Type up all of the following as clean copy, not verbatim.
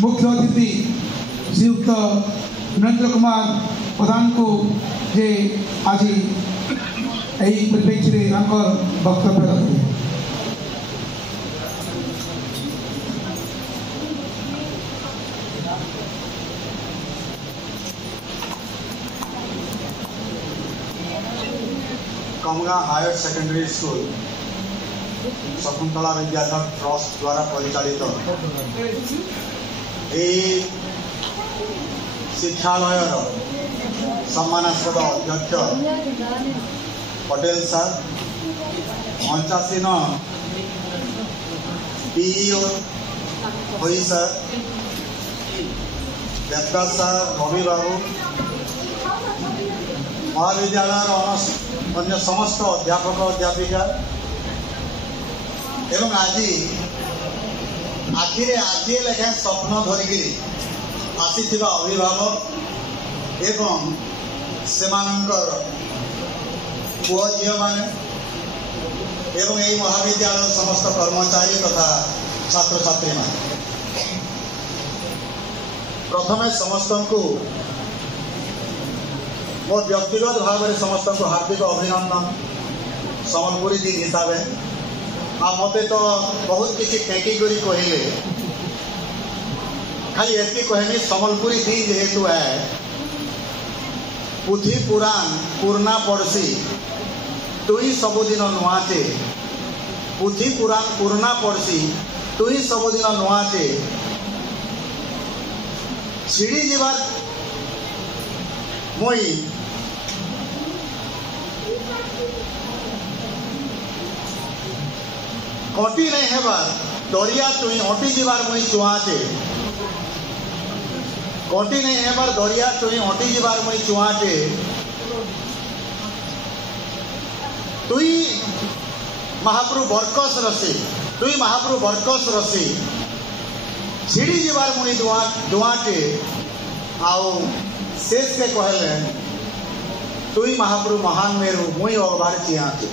मुख्य अतिथि श्रीयुक्त नरेंद्र कुमार प्रधान को जे आज यही परिप्रेक्षी वक्तव्य रखे। कमगा higher secondary school Shakuntala Vidyadhar trust द्वारा परिचालित शिक्षालय सम्मानास्पद अध्यक्ष पटेल सर 85 पीईओ होई सर वेदव्यास सर रवि बाबू महाविद्यालय अन्य समस्त अध्यापक अध्यापिका एवं आज आखिरे आज लेखा स्वप्न धरिकी आसी अभिभावक एवं सेमानंकर पुओ झील माने एवं यही महाविद्यालय समस्त कर्मचारी तथा छात्र छात्री माने प्रथमे समस्त को मो व्यक्तिगत भाव में समस्त को हार्दिक अभिनंदन सम्बलपुरी दिन हिसाब से आ मते तो बहुत किसी टेकी करी कहले खाली एति कहनी सम्बलपुरी दिन जेहेतु है पुथी पुराण पूर्णा पड़सी तुई सबुदिन नुआचे पुथी पुराण पूर्णा पड़सी तुई सबुदिन नुआचे छिड़ी जीवार मुई कटी नहीं हेबार दरिया तुई अटी जीवार मुई चुआचे कटी नहीं हेबार दरिया तुई अटी जीवार मुई चुआचे तुई महाप्रभु बरकस रसी तुई महाप्रभु बरकस रसी छिड़ी जीवार मुई दुआटे आउ शेष के कहले तुई महाप्रभु महान मेरु मुई अगबार चियाचे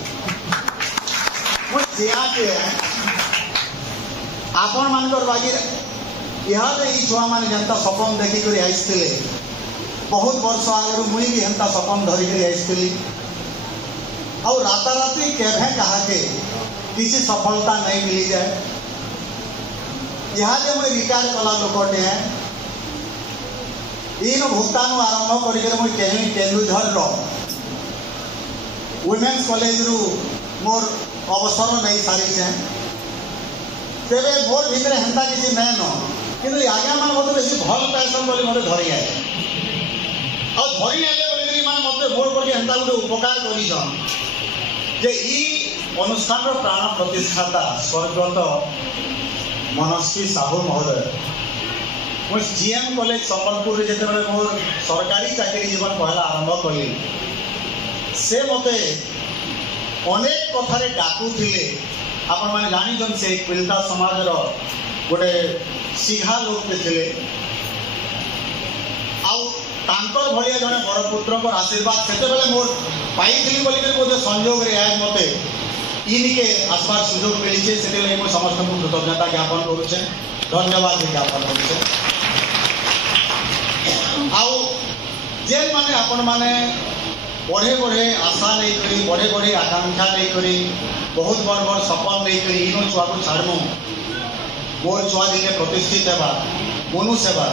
चियाचे आपण मानकर बागी इहादे ई छुआ माने जनता सपन देखी करी आइसथिले बहुत वर्ष आगरु मुई भी हंता सपन धरी करी आइसथिली और राताराती केभे कहा के किसी सफलता नहीं मिली जाए इहादे मुई रिटायर कला लोकटे है इन भुगतान आरंभ कर केन्दुझर वुमेन्स कॉलेज रु मोर अवसर नहीं सारी तेरे मोर भितर हेन्ता किसी नाइन कि आज्ञा मान मत बेस भल पाइसन बोली मत धरी आए और धरी आए माने मत मोर प्रति हेन्ता गोटे उपकार कर अनुष्ठान प्राण प्रतिष्ठाता स्वर्गत मनस्वी साहू महोदय मुझ जीएम कॉलेज सम्बलपुर जिते मोर सरकारी चाकरी जीवन पहला आरंभ कली से मते अनेक कथारे डाकुथिले आपण माने जानिछन से पिलता समाज रो गोटे सिघा लोक थे आउ तांकर भलिया जने बड़ पुत्र को आशीर्वाद सेते बेले मोर पाइथिली बोली के बोधे संयोग रे आज मते इनके आसबार सुयोग मिली छे सेते लगे मो समस्त को कृतज्ञता ज्ञापन करू छे धन्यवाद ज्ञापन करू छे आउ जेन माने आपण माने बढ़े बढ़े आशा नहीं करी बढ़े बढ़े आकांक्षा नहीं करी बहुत बड़ बड़ सपन नहीं करी इन छुआ को छाड़मु मोर छुआ दिने प्रतिष्ठित हेबा मनु सेवा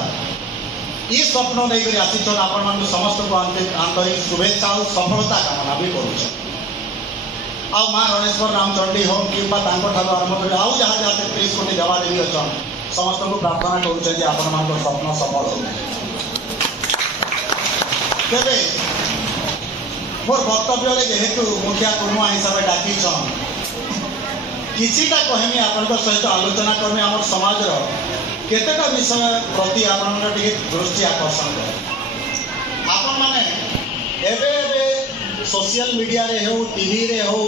ये स्वप्न नहीं करी आसीछन आपण मान समस्त को आंतरिक शुभेच्छा और सफलता कामना भी करू छ आ मां रणेश्वर रामचंडी हो किंबा तांको ठालो आरंभ कर आउ जहां जाते 30 कोटी देवा देवी अछन समस्त को प्रार्थना करू छ जे आपण मान स्वप्न सफल हो तेबे मोर वक्तव्य जेहेतु मुखिया कुर्मा हिसाब से डाकी किसीटा कहमी आपण सहित आलोचना करमी आम समाज केतेटा विषय प्रति आपण दृष्टि आकर्षण कर आपण माने एबे सोशल मीडिया रे हो टीवी रे हो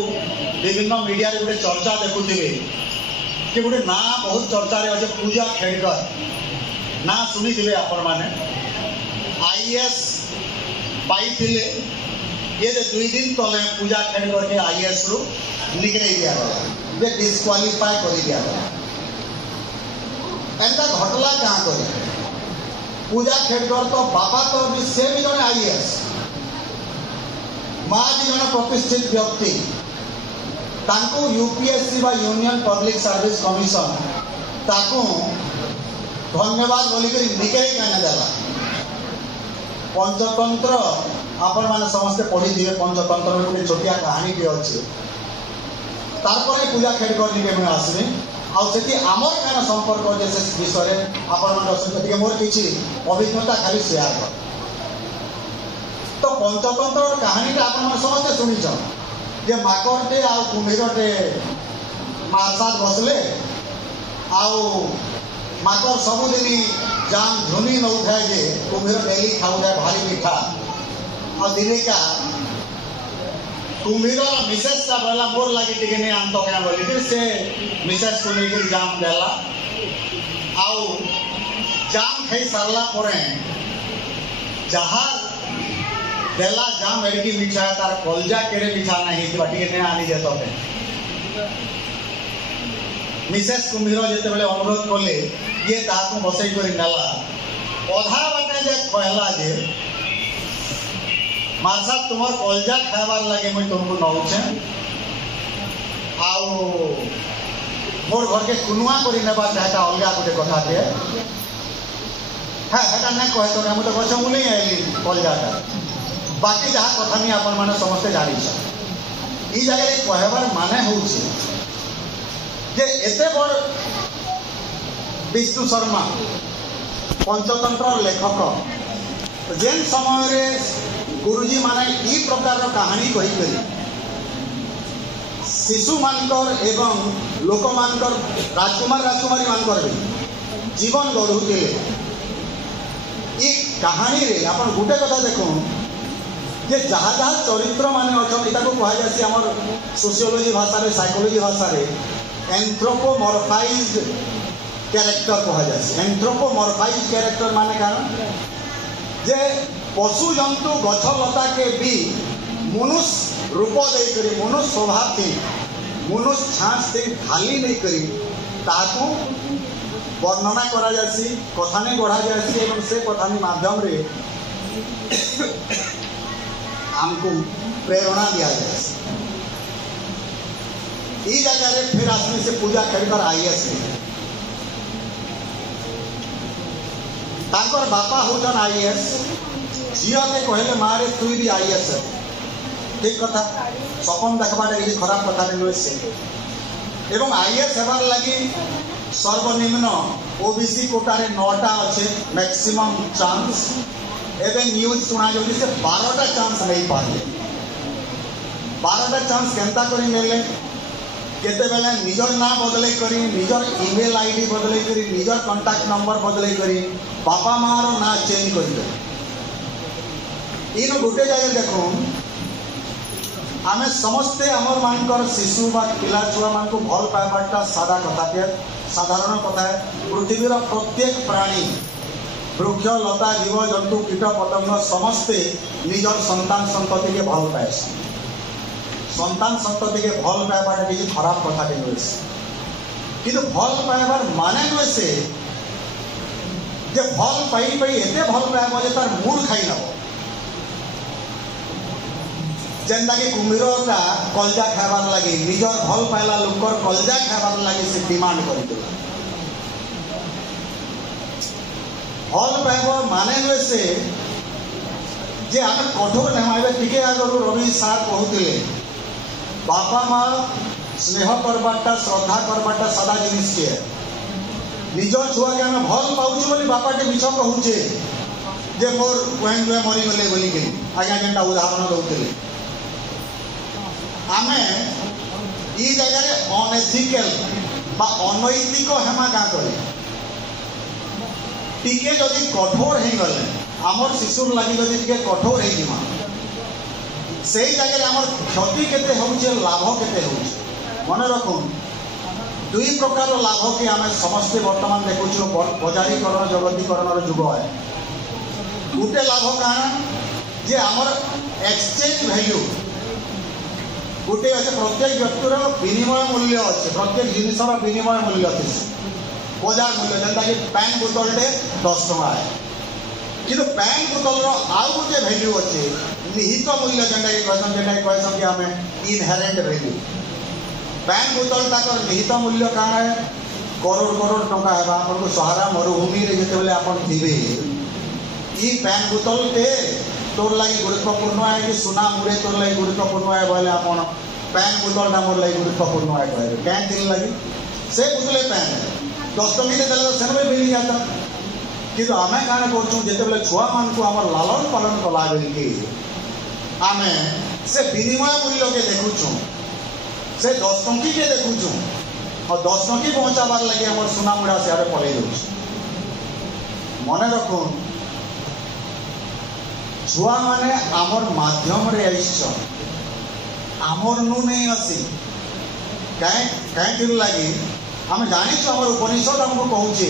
विभिन्न मीडिया रे गोटे चर्चा देखुथिबे कि गोटे ना बहुत चर्चा रे अछि पूजा खेड़कर ना सुनिथिबे आपण माने आईएएस पाइथिले ये 2 दिन तले पूजा खेड़कर के आईएएस रु निकले दिया गला जे डिस्क्वालीफाई कर दिया गला एंता घटला क्या करे पूजा खेड़कर तो बापा तो भी से भी जन आईएएस माँ भी जन प्रतिष्ठित व्यक्ति ताकू यूपीएससी बा यूनियन पब्लिक सर्विस कमिशन ताकू धन्यवाद बोलिक निके कहना देला पंचतंत्र आपण माने समस्ते पढ़ी दिए पंचतंत्र में गोटे छोटिया कहानी भी अच्छे तारपरे पूजा खेड़कर निके मैं आसबे आउे आमर क्या संपर्क अच्छे से विषय आपण मोर किसी अभिज्ञता खाली शेयर कर तो पंचतंत्र कहानी आप समस्ते शुणीच जे माकड़टे आ कुम्भीरटे मारसाद बसले आउ माकड़ सबुदिन जाम झुनी नौ थाए जे कुम्भीर डेली खाऊ थाए भारी मीठा आ दिने का कुम्भीर मिसेस ता बोला मोर लगी टिके नहीं आंतो क्या बोली फिर से मिसेस को लेकर जाम देला आउ जाम खाई सारला परे जहाँ देला जाम एडकी मिठा तार कलजा केरे मिठा नहीं तो टिके नहीं आनी जेतो पे मिसेस कुम्भीर जेते बेले अनुरोध कले ये ताकू बसई करी नेला अधा बाटे जे कहला जे मासा तुमर कलजा खाबार लगे मुई तुमको नौछे आउ मोर घर के कुनुआ करी नेबा चाहता अलगा गोटे कथा के हां हेटा नै कहे तो हम तो गछ मुली आइली कलजाटा बाकी जहाँ कथा नहीं आपण माने समस्ते जानी छ ई जगह रे कहबार माने होउछे जे एते बड़ विष्णु शर्मा पंचतंत्र लेखक जेन समय रे गुरुजी माने ई प्रकार कहानी कही करी शिशु मानकर एवं लोक मानकर राजकुमार राजकुमारी मानकर भी जीवन गढ़ुते ई कहानी रे आपण गुटे कथा देखो जे जहाँ जहाँ चरित्र माने अच्छा इटा को कहा जासी हमर सोशियोलॉजी भाषा रे साइकोलॉजी भाषा रे एंथ्रोपोमॉर्फाइज्ड कैरेक्टर कहा जासी एंथ्रोपोमॉर्फाइज्ड कैरेक्टर माने कारण जे पशु जंतु गछ लता के भी मनुष्य रूप दे करी मनुष्य स्वभाव थी मनुष्य छाछ से ढाली नहीं करी ताकू वर्णना करा जासी कथानी गढ़ा जासी एवं से कथानी माध्यम रे हमको प्रेरणा दिया जाए ई जगह रे फिर आदमी से पूजा कर आईएएस तांकर बापा होजन आईएएस झील के कहले माँ रे तु भी आईएएस ठीक कथा सपन देखबाटे किसी खराब कथा नहीं से एवं आईएएस हेबार लगी सर्वनिम्न ओबीसी कोटारे 9टा अच्छे मैक्सिमम चांस एवं न्यूज सुना जो से 12टा चांस नहीं पाते 12टा चांस केंता करी मिले केते बेले निजर ना बदले करी निजर ईमेल आईडी बदले करी निजर कांटेक्ट नंबर बदले करी बापा माँ रो ना चेंज कर इन गोटे जगह देखो आमे समस्ते आमर मानकर शिशु बा पिला छुआ मान को भल पाइबाटा सादा कथा के साधारण कथा है पृथ्वीर प्रत्येक प्राणी वृक्ष लता जीव जंतु कीट पतंग समस्ते निजर संतान संतति के भल पाए संतान संतति के भल पाइबार किसी खराब कथा के नुहे कि भल पाइबार माने नुहे से जे भल पाई पाई एते भल पाइब जे तार मूड खाई नब जेनता कि कुम्भीरटा कलजा खाइबार लगी निजर भल पाइला लोकर कलजा खाइबार लगी से डिमांड कर भल पाइब माने नुहे से जे आम कठोर नेमाइबे टिके आगु रवि सार कहते बापा माँ स्नेह करवाटा श्रद्धा करवाटा सादा जिनिस के निजर छुआ के आम भल पाऊँ बोली बापाटे मिछ कहूचे जे मोर कहें नुहे मरीगले बोलिक आज्ञा जेनटा उदाहरण दौले आमे ई जगह अनएथिकल बा अनैतिक हेमा क्या करे टिके जदि कठोर हो गले आमर शिशुर लगी जदि टिके कठोर हो जिमा से जगह आमर क्षति केते होउचे लाभ केते होउचे मन रखुन दुई प्रकार लाभ के आम समस्ते वर्तमान देखुछु बजारीकरण जगतीकरण जुग है गोटे लाभ कारण जे आमर एक्सचेंज वैल्यू गोटे अच्छे प्रत्येक व्यक्तिर विनिमय मूल्य अच्छे प्रत्येक जिनसर विनिमय मूल्य अच्छे बजार मूल्य जेनता कि पैन बोतलटे 10 टଙ୍କା है कि पैन बोतल आउ गोटे भैल्यू अच्छे निहित मूल्य जेटा कहसन कि आम इनहेरेंट भैल्यू पैन बोतल ताकर निहित मूल्य क्या है करोड़ करोड़ टंका है आपको सहारा मरुभूमि जिते आप थे पैन बोतल टे तोर लगी गुरुत्वपूर्ण है कि सुना मुड़े तोर लगी गुरुत्वपूर्ण है बोले आप पैन बोतलटा मोर लगी गुरुत्वपूर्ण है कहे क्या दिन लगी से बोतले पैन 10 टंकी देते से मिल जाता कि आम क्या करें छुआ मान को आम लालन पालन कला बेलि आम से विनिमय मूल्य के देखुचु से 10 टंकी के देखुचु और 10 टंकी पहुँचाबार लगे आम सुना मुड़ा सियाड़े पलि जाऊँ मन रखु छुआ मैंने आमर माध्यम आमर नु नहीं आसी कहीं लगी आम जानी आम उपनिषद आमको कहूचे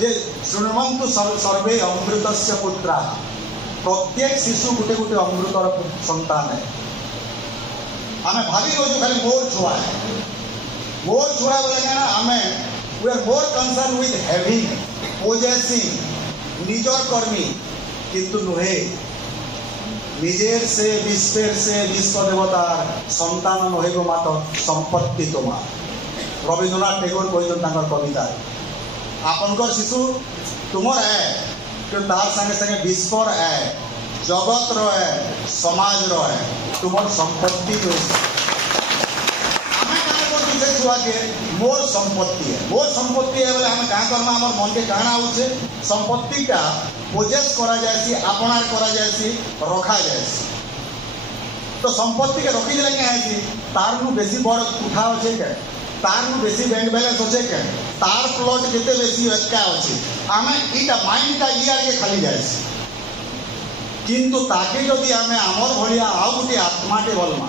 जे शुण्वन्तु सर्वे अमृत पुत्रा प्रत्येक शिशु गोटे गोटे अमृतर संतान है आम भावी रोज खाली मोर छुआ है मोर छुआ बोले क्या आम we are more concerned with having possessing निजर कर्मी किंतु नुहे निजेर से विश्वेर से विश्व देवतार संतान नुहे गो मात संपत्ति तुम्हार रवींद्रनाथ टैगोर कहते कविता आपनकर शिशु तुमर है कि तार संगे संगे विश्वर है जगत रो है समाज रो है तुमर संपत्ति छुआ के मोर संपत्ति है बोले हमें क्या करना आम मन के कहना होचे संपत्ति का पोजेस करा जाएसी आपणार करा जाएसी रखा जाएसी तो संपत्ति के रखी दिले क्या है तार नु बेसी बड़ उठा अच्छे क्या तार नु बेसी बैंक बैलेंस अच्छे क्या तार प्लॉट जिते बेसी क्या अच्छे आम इटा माइंड का इयार के खाली जाएसी किंतु ताके जदि आम आमर भलिया आउ गोटे आत्माटे बलमा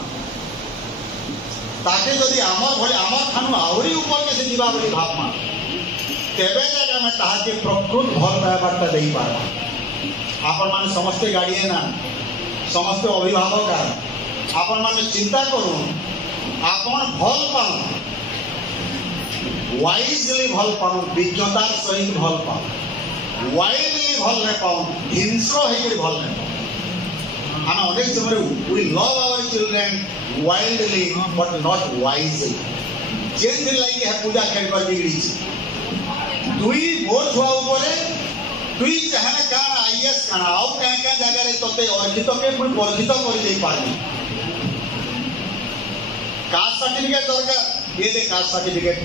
ताके जदि आमर भली आमर ठानु आहरी ऊपर के से जीवा बोली भावमा तेबे जाके आम ताके प्रकृत भल पाइबारटा देई पारबा आपण माने समस्त गार्डियन समस्त अभिभावक आपण माने चिंता करूँ आपण भल पाऊँ वाइजली भल पाऊँ विज्ञतार सहित भल पाऊँ वाइल्डली भल नहीं पाऊँ हिंस्र होकर भल नहीं पाऊँ हम अनेक समय we love our children wildly but not wisely जेन दिन लगी है पूजा कर बिगड़ी दुई मोर छुआ ऊपर दुई चाहे क्या आईएएस क्या आउ क्या क्या जगह तोते अर्जित के पुणी वर्जित कर पारि कास्ट सर्टिफिकेट दरकार ये दे कास्ट सर्टिफिकेट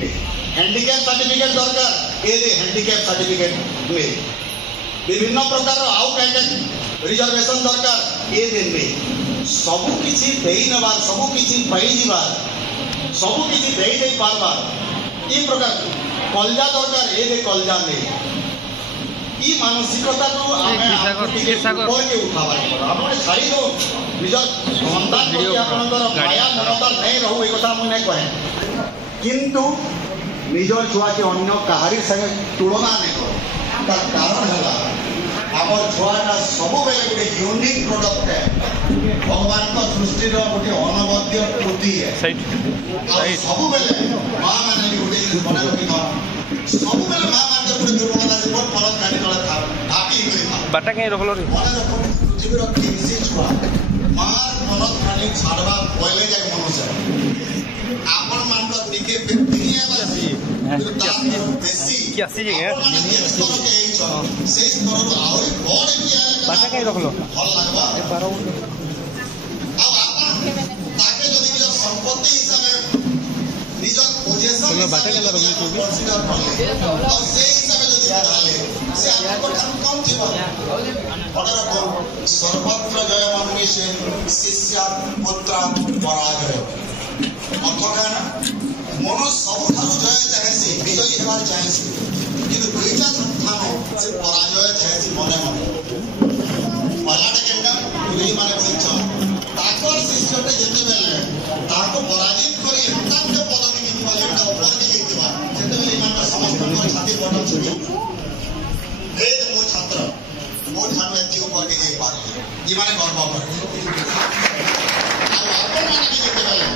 हैंडिकैप सर्टिफिकेट दरकार ये दे हैंडिकैप सर्टिफिकेट में विभिन्न प्रकार आउ क्या क्या रिजर्वेशन दरकार ये देने सबू किसी देई नबार सबू किसी पाई जीवार सबू किसी देई दे पारबार ई प्रकार कलजा दरकार ये दे कलजा ने ई मानसिकता नु आमे ऊपर के उठावा पड़ो आपने छाड़ी दो निजर संतान प्रति आपनकर माया ममता नहीं रहू ए कथा मु नहीं कहे किंतु निजर छुआ के अन्य कहारी संगे तुलना नहीं करो तार कारण है आमर छुआटा सब बेले गोटे यूनिक प्रोडक्ट है भगवान का सृष्टि गोटे अनवद्य कृति है सब बेले माँ मैंने गोटे बना रखी सब बेले माँ मैंने गोटे दुर्बलता रिपोर्ट फल काटी तले ढाकी करी बाटा कहीं रखलो रे मन रखो पृथ्वीर किसी छुआ मार मन खाली छाड़वा पहले जाए मनुष्य आपन मान तो टिके दुनिया वाला बेसी बाटा कहीं रख लो संपत्ति हिसाब निजर पोजीशन बाटा के सर्वत्र जय मनुष्य शिष्या पुत्र पराजय अर्थकान मन सब जय चाहे विजयी होवार चाहे कि दुईटा स्थान से पराजय चाहे मने मने पहलाटा केटा दुई माने बोलछ ताकर शिष्यटे जेते बेले ताको पराजित करी हटाते पदवी कितबा जेटा ऊपर के कितबा जेते बेले इमान समस्त को छाती बटन छुटी हे मो छात्र मो ठान एति ऊपर के जे पार ई माने गर्व करे आपण माने कि जेते बेले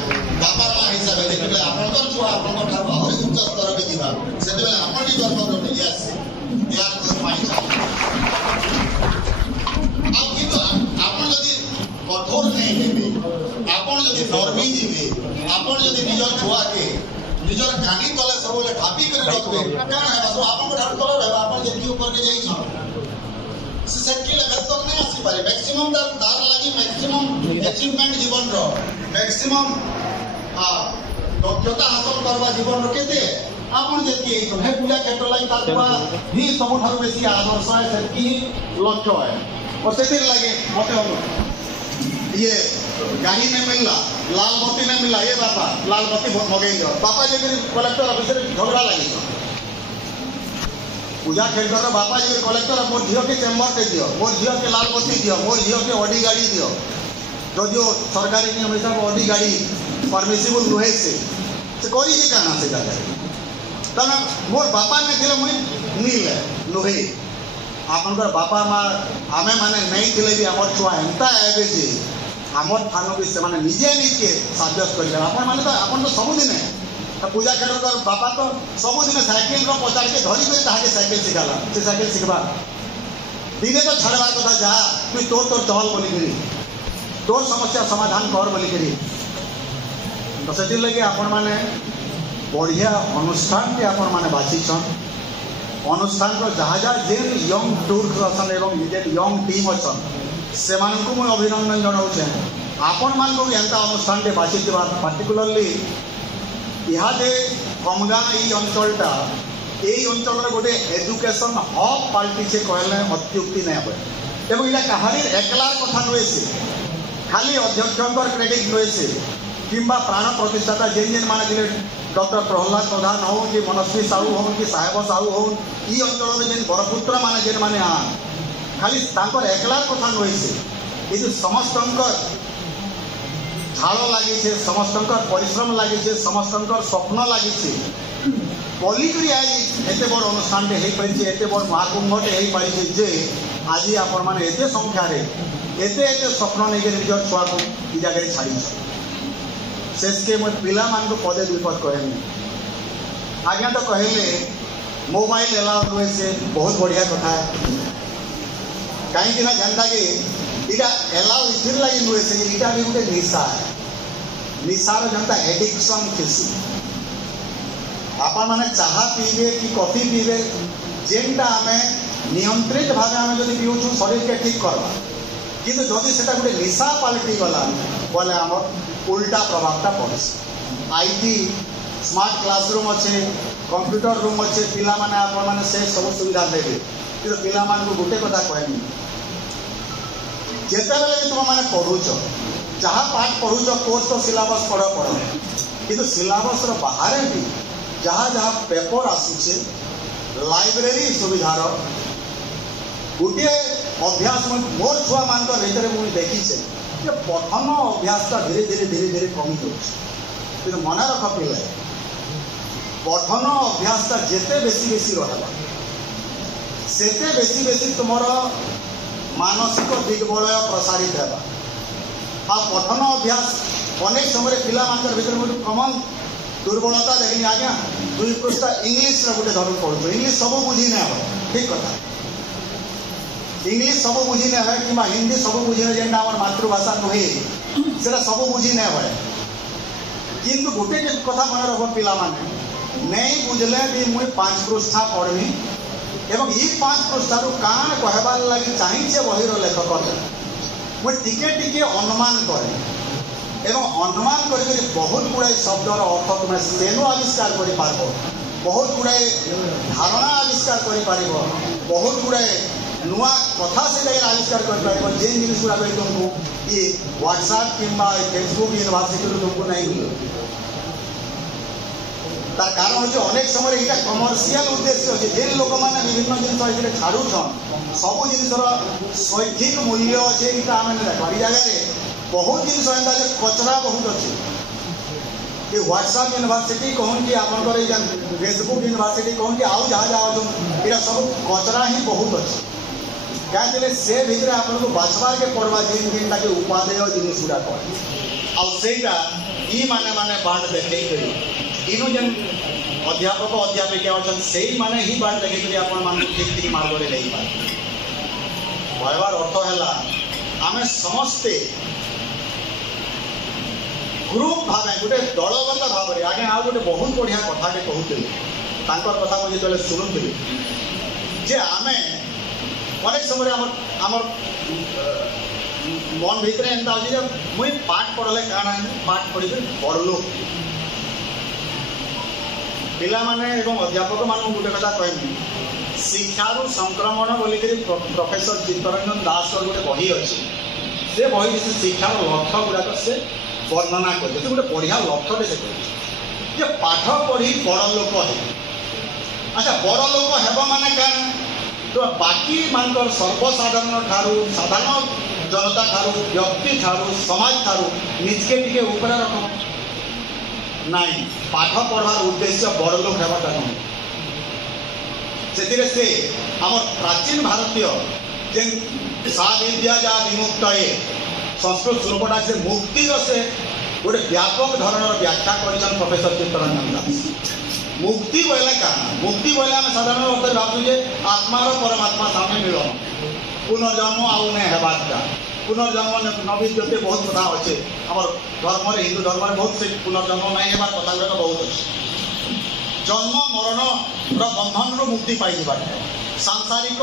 बाबा मां हिसाब से देखले आपनकर छुआ आपनकर ठार आहुरी उच्च स्तर के जीवा सेते बेले आपण भी गर्व करते यस यार गुड माइंड चापी कर रखबे काना है तो आपन को ढाल तले रहबा आपन जेकी ऊपर के जाई छ से सेटकी लेवल तक नहीं आसी पारे मैक्सिमम दार लागि मैक्सिमम अचीवमेंट जीवन रो मैक्सिमम दक्षता हासिल करबा जीवन रो केते आपन जेकी हे पूजा क्षेत्र लागि तार पूरा ही सबठारु बेसी आदर्श है सेटकी लक्ष्य है और सेतिर लागि मते ये गाड़ी नहीं मिलला लाल बत्ती नहीं मिला ये बापा लाल बत्ती मगई दो बापा जी कलेक्टर ऑफिस झगड़ा लगी पूजा क्षेत्र बापा जी कलेक्टर मोर झील के चेम्बर के दियो मोर झील के लाल बत्ती दियो मोर झील के ऑडी गाड़ी दियो जो सरकारी नियम हिसाब ऑडी गाड़ी परमिसिबल नुहे से करी जे काना से जगह तने मोर बापा ने थिले मुई नीले नुहे आपनकर बापा मां आमे माने नहीं थिले भी हमर छुआ एंता आबे जे हमर थानो भी से माने निजे निजे साब्यस्त कर अपन माने तो अपन तो सब दिन पूजा क्षेत्र बापा तो सब दिन साइकिल रो पचाड़ के धरी कर ताके साइकिल सिखाला से साइकिल सिखबा दिने तो छड़बार कथा जा तू तोर चहल बोली करी तोर समस्या समाधान कर बोली करी तो से लगे अपन माने बढ़िया अनुष्ठान के अपन माने बाची छन अनुष्ठान रो जहाँ जहाँ जे यंग टूर असन एवं जे यंग टीम असन से मानकु मैं अभिनंदन जनाऊे आपण मान को एंता अनुष्ठान के बाची पार्टिकुलरली इहादे कमगाना ये अंचलटा यही अंचल गोटे एजुकेशन हब पार्टी से कहले अत्युक्ति नहीं हे एवं इला कहानी एकलार कथा नुहे से खाली अध्यक्षर क्रेडिट नुहे से किंबा प्राण प्रतिष्ठाता जेन जेन माने डॉक्टर प्रहलाद प्रधान हो कि मनस्वी साहू हो कि साहेब साहू हो ये अंचल जेन बरपुत्र माने जेन माने खाली तांकर एकलार कथा नुहे से ये जो समस्त झाड़ लगी समस्त परिश्रम लगी समस्त स्वप्न लगी बोलिकी आज एत बड़ अनुष्ठान एत बड़ महाकुंभटे हो पारे जे आज आपण मैंने एत संख्यार एत स्वप्न नहीं निज छुआ को ये जगह छाड़ी शेष के मैं पिला मान पदे विपद कहनी आज्ञा तो कहले मोबाइल एलाउ हुए से बहुत बढ़िया कथा है कहीं जनता कि इटा एलाउ इथिर लगी नुहे से इटा भी गोटे निशा है निशार जनता एडिक्शन थी आपण मैंने चाह पीबे कि कॉफी पीबे जेनटा आम नियंत्रित भाव आम जो पीऊँ शरीर के ठीक करवा किंतु जदि से गोटे निशा पलटि गला बोले आम उल्टा प्रभावटा पड़े आईटी स्मार्ट क्लासरूम अच्छे कंप्यूटर रूम अच्छे पिला माने आपण माने से सब सुविधा देवे कि पिला मान को गोटे कथा कहनी जिते बेले भी तुम मैंने पढ़ुच जहाँ पाठ पढ़ुच कोर्स तो सिलेबस पढ़ किंतु सिलेबस बाहर भी जहाँ जहाँ पेपर आसूचे लाइब्रेरी सुविधार गोटे अभ्यास मोर छुआ मान भीतर मुझे देखीचे पठन अभ्यासटा धीरे धीरे धीरे धीरे कमी जाऊँ मन रख पिले पठन अभ्यासटा जिते बेसी बेसी रहा सेते बेसी बेसी तुम मानसिक दिग्बलय प्रसारित है पठन अभ्यास अनेक समय पिला भर गोटे कमन दुर्बलता देखनी आज्ञा 2 पृष्ठा इंग्लीश गोटे धर्म पढ़ु इंग्लीश सब बुझी नहीं ठीक कथा इंग्लीश सब बुझी नहीं कि हिंदी सब बुझी नहीं जेनटा आम मातृभाषा नुहे से सब बुझी नहीं हुए किंतु गोटे कथा मन रख पिला नहीं बुझले भी मुझे 5 पृष्ठा पढ़ी एवं ये 5 पृष्ठारू कान कहबार लगी चाहिए बहिर लेखक मुझे टिके टिके अनुमान करे एवं अनुमान कर बहुत गुड़ाए शब्दर अर्थ तुम्हें सेनु आविष्कार कर बहुत गुड़ाए धारणा आविष्कार कर बहुत गुड़ाए नुआ कथा से जगह आविष्कार कर जेन जिन गुड़ा तुमको ये व्हाट्सएप कि फेसबुक यूनिवर्सिटी तुमको नहीं मिले तार कारण हो अनेक समय यहाँ कमर्शियल उद्देश्य अच्छे जेन लोक मैंने विभिन्न जिन छाड़ुन सब जिन शैक्षिक मूल्य अच्छे यहाँ आम देख जगह बहुत जिन एंता कचरा बहुत अच्छे ये व्हाट्सएप यूनिवर्सिटी कहूँ कि आप फेसबुक यूनिवर्सिटी कहूँ कि आउ जहाँ जहाँ यहाँ सब कचरा ही बहुत अच्छे क्या से भितर आपको बाछबार के पड़वा जिन जिनटा के उपादेय जिनिस गुड़ा कह आईटा माने माने बांट देखे इनु जेन अध्यापक अध्यापिका अच्छा से माने ही बांट देखे आप ठीक ठीक मार्ग में नहीं पारे कहबार अर्थ है आम समस्ते ग्रुप भाव गोटे दलगत भाव में आगे आ गोटे बहुत बढ़िया कथा कहते तांकर कथा मुझे जो शुणुली जे आमे अनेक समय आमर मन भितर एंता हो मुई पाठ पढ़ले काना पाठ पढ़ी बड़ लोक पिला माने एवं अध्यापक मान गोटे कथा कहमी शिक्षारू संक्रमण बोलिक प्रोफेसर चित्तरंजन दास गोटे बही अच्छी से बही से शिक्षार लक्ष्य गुड़ाक से वर्णना कर गोटे बढ़िया लक्ष्य से पाठ पढ़ी बड़ लोक है। अच्छा बड़ लोक हेब माने क्या तो बाकी मानकर सर्वसाधारण ठारू साधारण जनता ठारू व्यक्ति ठारू समाज ठारू निजके टिके ऊपर रख नाई पाठ पढ़ार उद्देश्य बड़ लोक हेबाटा नुह से आम प्राचीन भारतीय जेन सा विद्या जा विमुक्त ए संस्कृत स्वरूपटा से मुक्तिर से गोटे व्यापक धरण व्याख्या कर प्रोफेसर चित्तरंजन दास। मुक्ति बोले क्या मुक्ति बोले आम साधारण अर्थ भावुजे आत्मार परमात्मा सामने मिलन पुनर्जन्म आउ नहीं हेबाटा पुनर्जन्म नविद्यते बहुत कथा अच्छे आम धर्म हिंदू धर्म बहुत से पुनर्जन्म नहीं हेबार कथा गुड़ाक बहुत अच्छे जन्म मरण बंधन रु मुक्ति पाई सांसारिक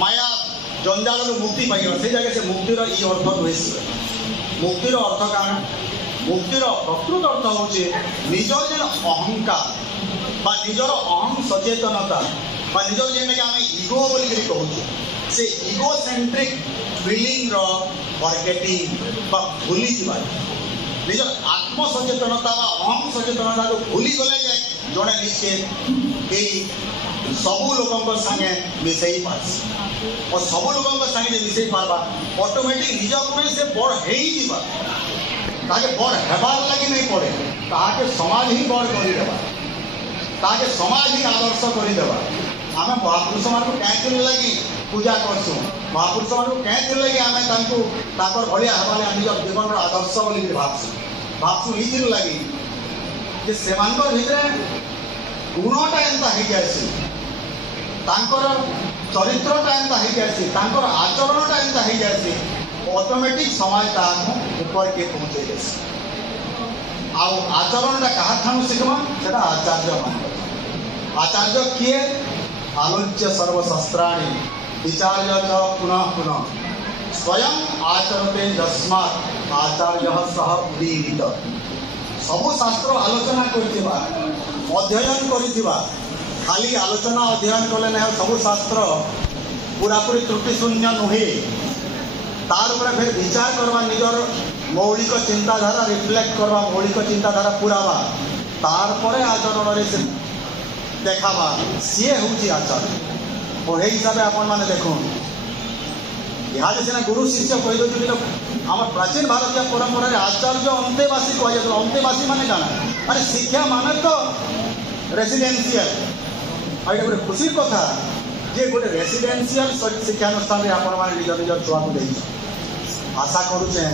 माया जंजाल मुक्ति पाई से जगह से मुक्तिर ई अर्थ नुहे मुक्तिर अर्थ क्या मुक्तिर प्रकृत अर्थ हूँ निजर जेन अहंकार बा निजर अहम सचेतनता बा निजर जेन आम इगो बोलिक कहूँ से इगो सेंट्रिक फिलिंग फॉरगेटिंग बा भूली जाए निजर आत्म सचेतनता बा अहम सचेतनता को भूली गले जाए जड़े निश्चे सबू लोक संगे मिसई पार्स और सबू लोक संगे मिसई पार्बा ऑटोमेटिक निज गुण से बड़ हो बड़ हेबार लगी नहीं पड़े ताके समाज ही बड़ करदेवा ताके समाज ही आदर्श करदेवा आम महापुरुष मान कहीं लगी पूजा करसु महापुरुष मान कहीं लगी आम भाया हवा निज जीवन आदर्श बोल भावसु ये लगी कि से भितर गुणटा एंता चरित्रटा एंता आचरणटा एंता ऑटोमेटिक समाज ऊपर के पहुंचे आचरणटा क्या शिखमा से आचार्य मान आचार्य किए आलोच्य सर्वशास्त्राणि विचार्य च पुनः पुनः स्वयं आचरते यस्मात् आचार्य सह उदीरित सबु शास्त्र आलोचना करथिबा अध्ययन करथिबा खाली आलोचना अध्ययन कले ना सबु शास्त्र पूरापूरी त्रुटि शून्य नुहे तार ऊपर फिर विचार करवा निजर मौलिक चिंताधारा रिफ्लेक्ट करवा मौलिक चिंताधारा पुरावा तार परे आचरण रे से देखावा सी हूँ आचार्य और हिसाब से आपण मैंने देखो यहाँ सीना गुरु शिष्य कहीदे आम प्राचीन भारतीय परंपरा आचार्य अंतेवासी कह अंतेवासी माने जाना अरे शिक्षा माने तो रेसिडेंशियल और ये गोटे खुशी कथा जे गोटे रेसिडेंशियल शिक्षानुष्ठान आपण मैंने निज निज छुआ को आशा करुचे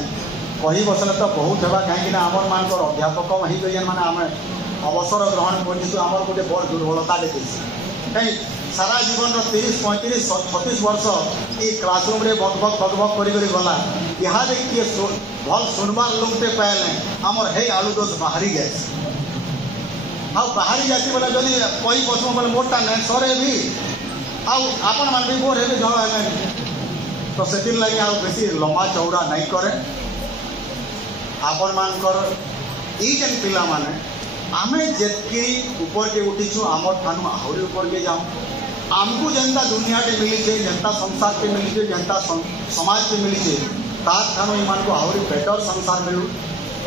कही बसले तो बहुत होगा कहीं आमर मान अध्यापक ही मैंने आम अवसर ग्रहण कर गोटे बड़ दुर्बलता देखी कहीं सारा जीवन 30, 35, 36 वर्ष ये क्लासरूम रे बकबक कर गला यहाँ देखिए भल सुनबार लोगटे पाए आमर हे आलू दोष बाहरी जाए बाहरी जाती बोले जदि कही बसमु बोले मोटा नहीं सरे भी आपण मान भी बोर है जल है तो से लगे आ बेसी लंबा चौड़ा नहीं करे आपण मानकर ई जेन पिला माने आमे जेतकी ऊपर के उठीचु आमर ठानु आहरी ऊपर के जाऊँ आमको जनता दुनिया के मिली है जनता संसार के मिली है जनता समाज के मिली है तार ठानु ईमान को आहरी बेटर संसार मिलू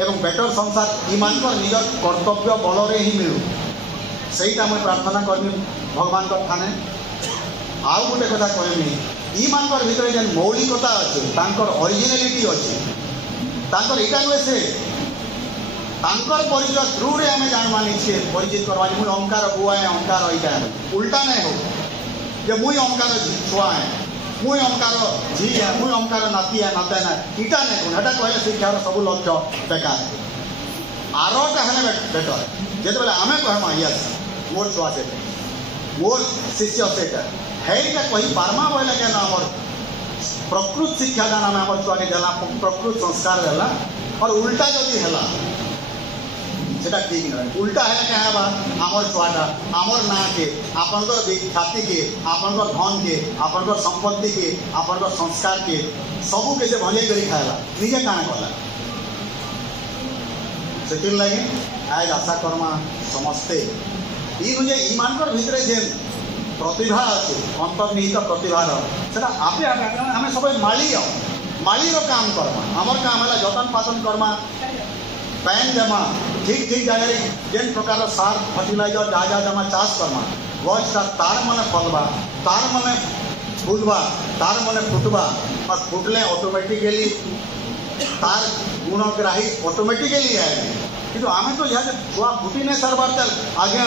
एवं बेटर संसार ईमान को निज कर्तव्य बल रे ही मिलू सहीटा मुझे प्रार्थना करमी भगवान को थाने आउ गोटे कथा कहमी ईमान भीतर जेन मौलिकता अच्छे तांकर ओरिजिनालिटी अच्छे यहाँ नुहे से परिचय थ्रू रे आम जानवा नीचे परिचित करवा मुझे अहंकार बुआ है अहंकार यहाँ उल्टा नहीं हो जे मुई अहंकार छुआ है मुई अहंकार झी है मुई अहंकार नाती है नाते ना इटा नहीं कौन एटा कहले शिक्षार सब लक्ष्य बेकार आरटा है बेटर जो आम कहमा यस मोर छुआ से मोर शिष्य से है कही पार्मा बोले क्या आम प्रकृत शिक्षा दान आम छुआ के देला प्रकृत संस्कार देला और उल्टा जदि है সেটা ঠিক নয়। উল্টা হলে क्या है आमर छुआटा आमर ना के आपनकर ख्याति के आपनकर धन के आपनकर संपत्ति के आपनकर संस्कार के सबू के से भंजई करी खाएला निजे काना कला से लगे आज आशा करमा समस्ते ये ईमानकर भितरे जे प्रतिभा अच्छे अंतर्निहित प्रतिभार से आपे आम सब माली काम करमा आमर काम है जतन पाचन करमा पैन जमा ठीक ठीक जगह जेन प्रकार सार फर्टिलाइजर जहाँ जहाँ जमा चाष करमा गछटा तार मने फलवा तार मने फुलवा तार मने फुटवा और फुटले ऑटोमेटिकली तार गुणग्राही ऑटोमेटिकली आए कि आम तो यहाँ छुआ फुटी नहीं सारबार चल आज्ञा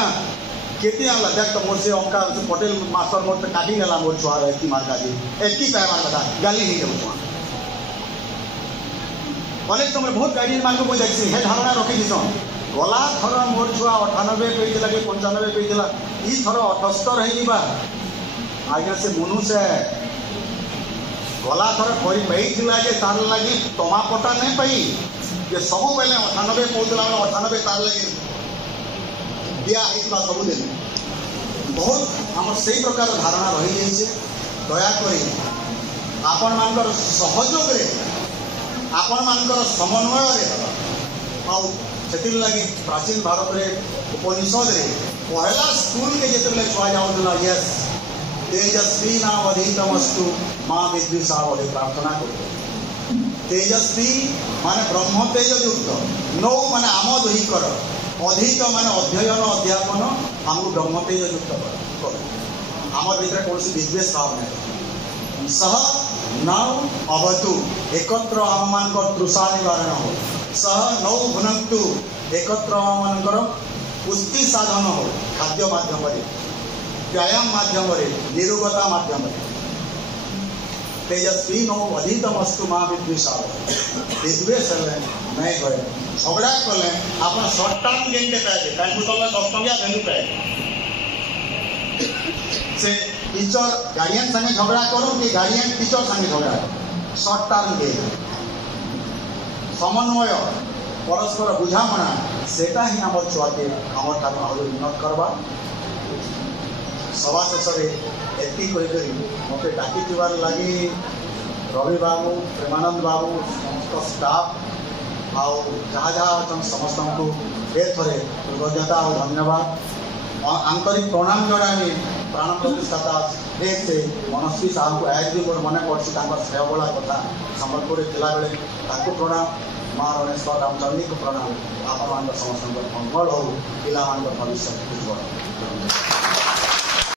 केते आला देख तो मोर से अंका पटेल मास्टर मोर काटी नेला मोर छुआ एकी मार्का जी एकी पैमार कथा गाली नहीं देबो छुआ कॉलेज तुम बहुत गाइडियन मान को देखी हे धारणा रखी दिसन गला थर मोर छुआ 98 पेज लगे 95 पेज ला ई थर 78 है जीवा आज्ञा से मुनु से गला थर कोई मई थिला जे तार लगी तमा पटा नहीं पाई ये सब बेले 98 पौदला 98 तार लगी बिया हितला सब दिन बहुत हमर सही प्रकार धारणा रही जाइए दया करी आपण मानकर सहयोग रे आपण मानकर समन्वय रे और सेतिर लगी प्राचीन भारत रे उपनिषद रे पहला स्कूल के जेतले छुआ जाउला यस तेजस्वी नावधीतमस्तु मां विद्विषावधि प्रार्थना करतो तेजस्वी माने ब्रह्म तेज युक्त नौ माने आमोद ही कर अधिक माने अध्ययन अध्यापन आमको ब्रह्म तेज युक्त कर आमर भीतर कौन विद्वेष भाव नहीं सह नौ अवतु एकत्र आममान तृषा निवारण हो सह नौ भुनक्तु एकत्र आममान पुष्टि साधन हो खाद्य माध्यम व्यायाम माध्यम निरोगता माध्यम तेजस्वी नौ अधितमस्तु मां विद्वेषा विद्वेष नहीं कहे झगड़ा कले आप सर्ट टर्म गेन दे पाए कंप्यूटर 10 टंकिया वैल्यू पाए से टीचर गार्डियन संगे झगड़ा करूँ कि गार्डियन टीचर संगे झगड़ा सर्ट टर्म गेन समन्वय परस्पर बुझामणा सेटा ही आम छुआ के आम ठार उन्नत करवा सभा शेष एति मत डाकी लगी रवि बाबू प्रेमानंद बाबू समस्त स्टाफ आओ जहाँ जहाँ अच्छा समस्त को थे कृतज्ञता और धन्यवाद आंतरिक प्रणाम जनामी प्राण प्रतिष्ठाता से मनस्वी साहू को आज भी मोर मन पड़ी श्रेयबला कथा सम्बलपुर जिला बेले प्रणाम माँ रणेश्वर रामचंद्री को प्रणाम आप समस्त मंगल हो पिला भविष्य उज्जवल।